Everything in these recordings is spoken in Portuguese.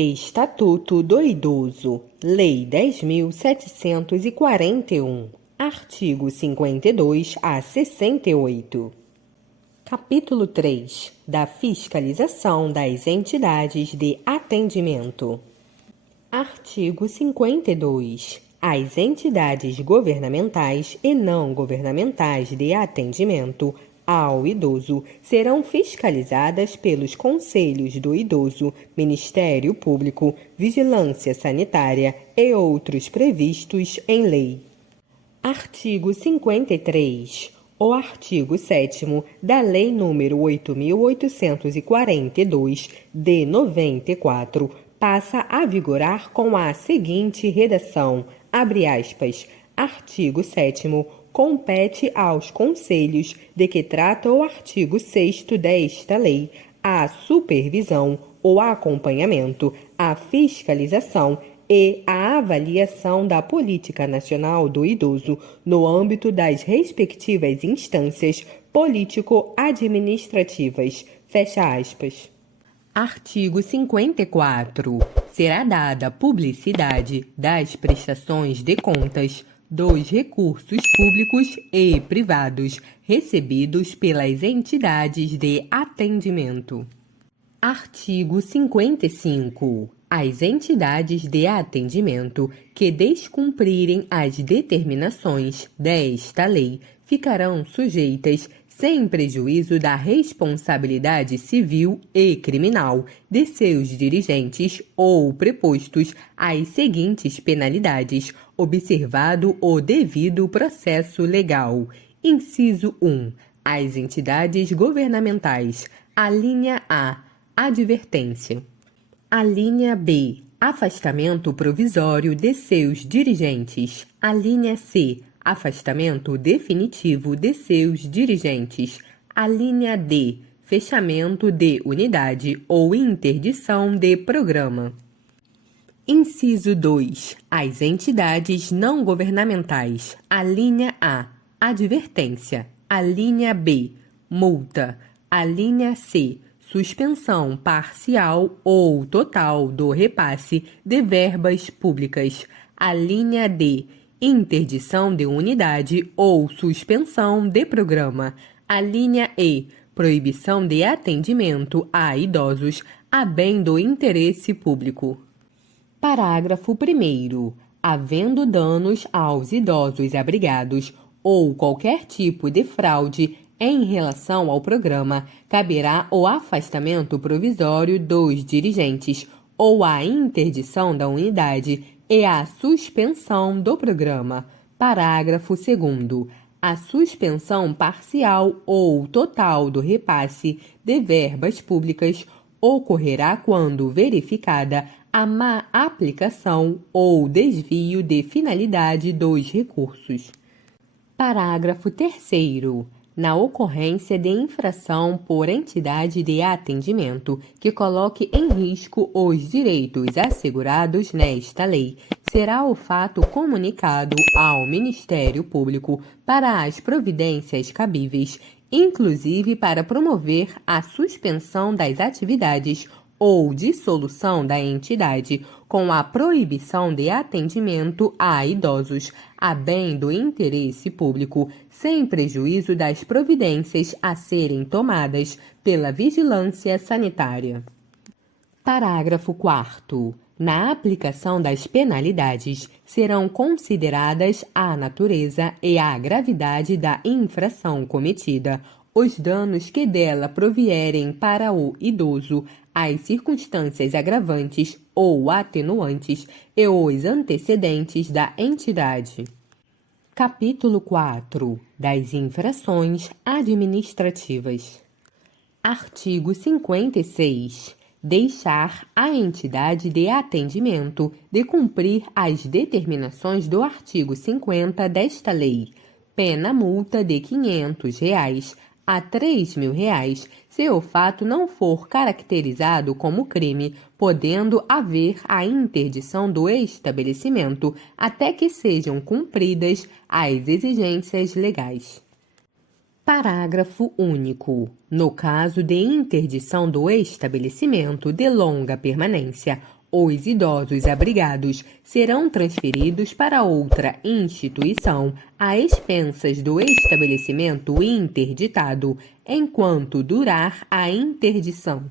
Estatuto do Idoso, Lei 10.741, artigo 52 a 68. Capítulo 3. Da fiscalização das entidades de atendimento. Artigo 52. As entidades governamentais e não governamentais de atendimento ao idoso serão fiscalizadas pelos Conselhos do Idoso, Ministério Público, Vigilância Sanitária e outros previstos em lei. Artigo 53. O artigo 7º da Lei nº 8.842, de 94, passa a vigorar com a seguinte redação, abre aspas, artigo 7º, compete aos conselhos de que trata o artigo 6º desta lei a supervisão, o acompanhamento, a fiscalização e a avaliação da Política Nacional do Idoso no âmbito das respectivas instâncias político-administrativas. Fecha aspas. Artigo 54. Será dada publicidade das prestações de contas dos recursos públicos e privados recebidos pelas entidades de atendimento. Artigo 55. As entidades de atendimento que descumprirem as determinações desta lei ficarão sujeitas, sem prejuízo da responsabilidade civil e criminal de seus dirigentes ou prepostos, às seguintes penalidades, observado o devido processo legal. Inciso 1. As entidades governamentais. Alínea A. Advertência. Alínea B. Afastamento provisório de seus dirigentes. Alínea C. Afastamento definitivo de seus dirigentes. Alínea D. Fechamento de unidade ou interdição de programa. Inciso 2. As entidades não governamentais. Alínea A. Advertência. Alínea B. Multa. Alínea C. Suspensão parcial ou total do repasse de verbas públicas. Alínea D. Interdição de unidade ou suspensão de programa. Alínea E. Proibição de atendimento a idosos a bem do interesse público. Parágrafo 1º. Havendo danos aos idosos abrigados ou qualquer tipo de fraude em relação ao programa, caberá o afastamento provisório dos dirigentes ou a interdição da unidade e a suspensão do programa. Parágrafo 2º. A suspensão parcial ou total do repasse de verbas públicas ocorrerá quando verificada a má aplicação ou desvio de finalidade dos recursos. Parágrafo 3º. Na ocorrência de infração por entidade de atendimento que coloque em risco os direitos assegurados nesta lei, será o fato comunicado ao Ministério Público para as providências cabíveis, inclusive para promover a suspensão das atividades ou dissolução da entidade, com a proibição de atendimento a idosos, a bem do interesse público, sem prejuízo das providências a serem tomadas pela vigilância sanitária. Parágrafo 4º. Na aplicação das penalidades, serão consideradas a natureza e a gravidade da infração cometida, os danos que dela provierem para o idoso, as circunstâncias agravantes ou atenuantes e os antecedentes da entidade. Capítulo 4. Das infrações administrativas. Artigo 56. Deixar a entidade de atendimento de cumprir as determinações do artigo 50 desta lei. Pena multa de R$ 500 a R$ 3.000, se o fato não for caracterizado como crime, podendo haver a interdição do estabelecimento até que sejam cumpridas as exigências legais. Parágrafo único. No caso de interdição do estabelecimento de longa permanência Os idosos abrigados serão transferidos para outra instituição a expensas do estabelecimento interditado, enquanto durar a interdição.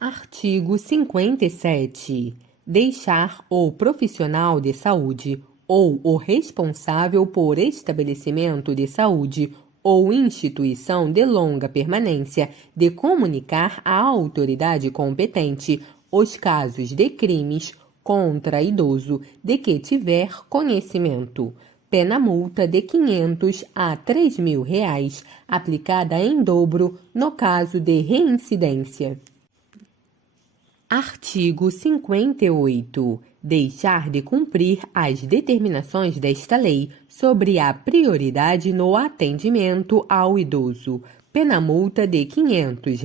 Artigo 57. Deixar o profissional de saúde ou o responsável por estabelecimento de saúde ou instituição de longa permanência de comunicar à autoridade competente os casos de crimes contra idoso de que tiver conhecimento. Pena multa de R$ 500 a R$ 3.000, aplicada em dobro no caso de reincidência. Artigo 58. Deixar de cumprir as determinações desta lei sobre a prioridade no atendimento ao idoso. Pena multa de R$ 500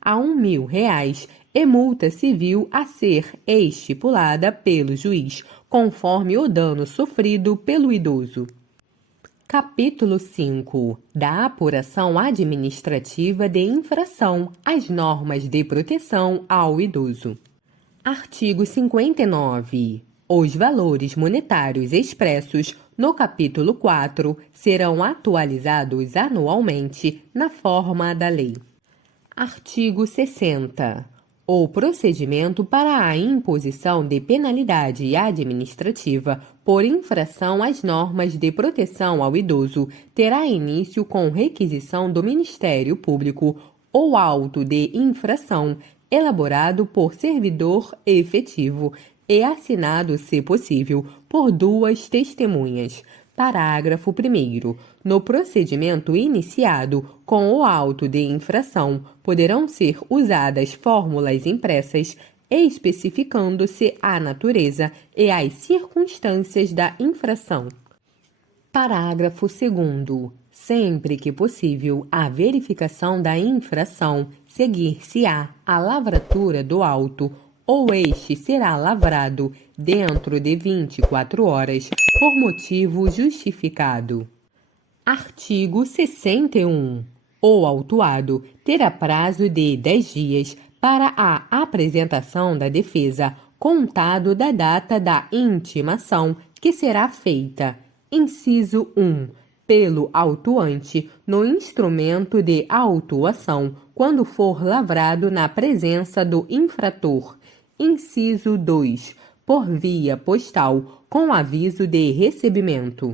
a R$ 1.000 e multa civil a ser estipulada pelo juiz, conforme o dano sofrido pelo idoso. Capítulo 5. Da apuração administrativa de infração às normas de proteção ao idoso. Artigo 59. Os valores monetários expressos no capítulo 4 serão atualizados anualmente na forma da lei. Artigo 60. O procedimento para a imposição de penalidade administrativa por infração às normas de proteção ao idoso terá início com requisição do Ministério Público ou auto de infração elaborado por servidor efetivo e assinado, se possível, por duas testemunhas. Parágrafo 1º. No procedimento iniciado com o auto de infração, poderão ser usadas fórmulas impressas especificando-se a natureza e as circunstâncias da infração. Parágrafo 2º. Sempre que possível a verificação da infração, seguir-se-á a lavratura do auto ou este será lavrado dentro de 24 horas por motivo justificado. Artigo 61. O autuado terá prazo de 10 dias para a apresentação da defesa, contado da data da intimação que será feita. Inciso 1. Pelo autuante no instrumento de autuação, quando for lavrado na presença do infrator. Inciso 2. Por via postal, com aviso de recebimento.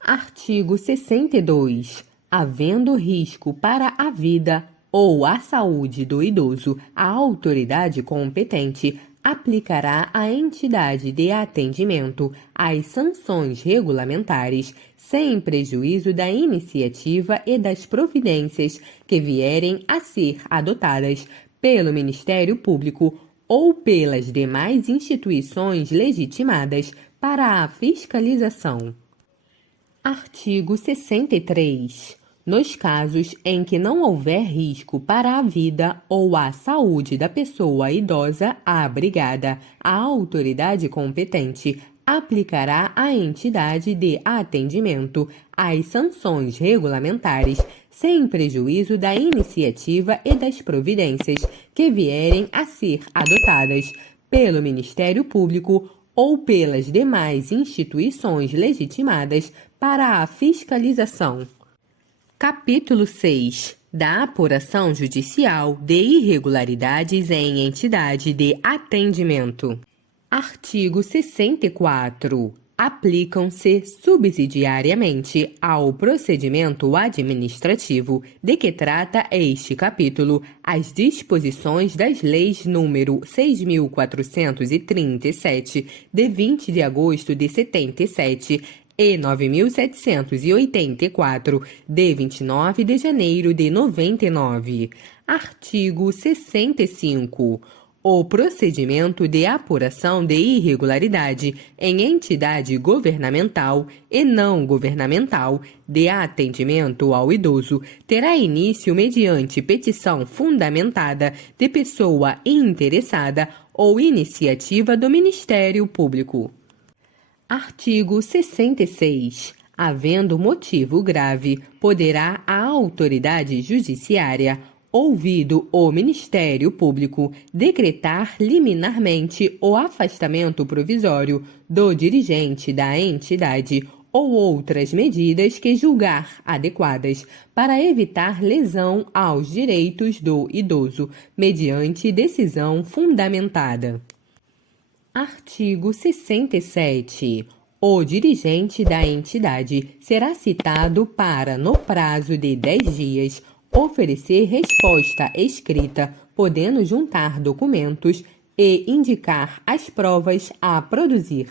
Artigo 62. Havendo risco para a vida ou a saúde do idoso, a autoridade competente aplicará à entidade de atendimento as sanções regulamentares, sem prejuízo da iniciativa e das providências que vierem a ser adotadas pelo Ministério Público ou pelas demais instituições legitimadas para a fiscalização. Artigo 63. Nos casos em que não houver risco para a vida ou a saúde da pessoa idosa abrigada, a autoridade competente aplicará à entidade de atendimento as sanções regulamentares, sem prejuízo da iniciativa e das providências que vierem a ser adotadas pelo Ministério Público ou pelas demais instituições legitimadas para a fiscalização. Capítulo 6. Da apuração judicial de irregularidades em entidade de atendimento. Artigo 64. Aplicam-se subsidiariamente ao procedimento administrativo de que trata este capítulo as disposições das leis nº 6.437, de 20 de agosto de 77, e 9.784, de 29 de janeiro de 99. Artigo 65. O procedimento de apuração de irregularidade em entidade governamental e não governamental de atendimento ao idoso terá início mediante petição fundamentada de pessoa interessada ou iniciativa do Ministério Público. Artigo 66. Havendo motivo grave, poderá a autoridade judiciária ouvido o Ministério Público, decretar liminarmente o afastamento provisório do dirigente da entidade ou outras medidas que julgar adequadas para evitar lesão aos direitos do idoso, mediante decisão fundamentada. Artigo 67. O dirigente da entidade será citado para, no prazo de 10 dias, oferecer resposta escrita, podendo juntar documentos e indicar as provas a produzir.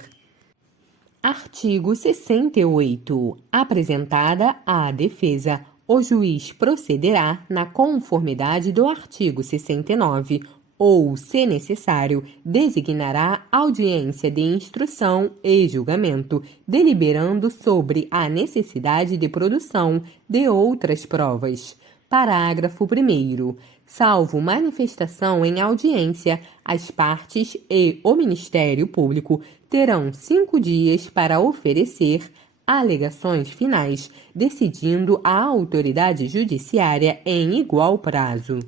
Artigo 68. Apresentada a defesa, o juiz procederá na conformidade do artigo 69 ou, se necessário, designará audiência de instrução e julgamento, deliberando sobre a necessidade de produção de outras provas. Parágrafo 1º. Salvo manifestação em audiência, as partes e o Ministério Público terão 5 dias para oferecer alegações finais, decidindo a autoridade judiciária em igual prazo.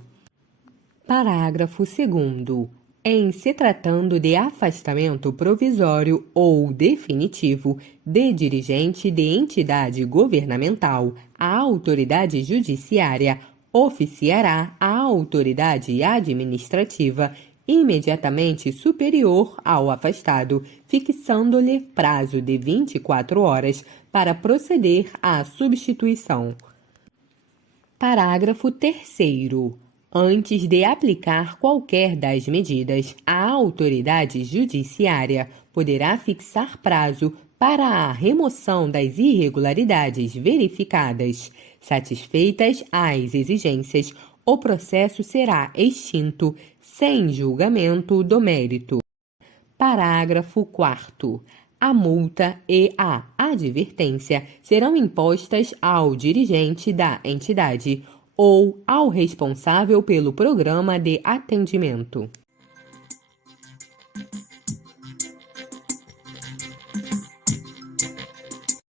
Parágrafo 2º. Em se tratando de afastamento provisório ou definitivo de dirigente de entidade governamental, a autoridade judiciária oficiará a autoridade administrativa imediatamente superior ao afastado, fixando-lhe prazo de 24 horas para proceder à substituição. Parágrafo 3º. Antes de aplicar qualquer das medidas, a autoridade judiciária poderá fixar prazo para a remoção das irregularidades verificadas. Satisfeitas as exigências, o processo será extinto sem julgamento do mérito. Parágrafo 4º. A multa e a advertência serão impostas ao dirigente da entidade ou ao responsável pelo programa de atendimento.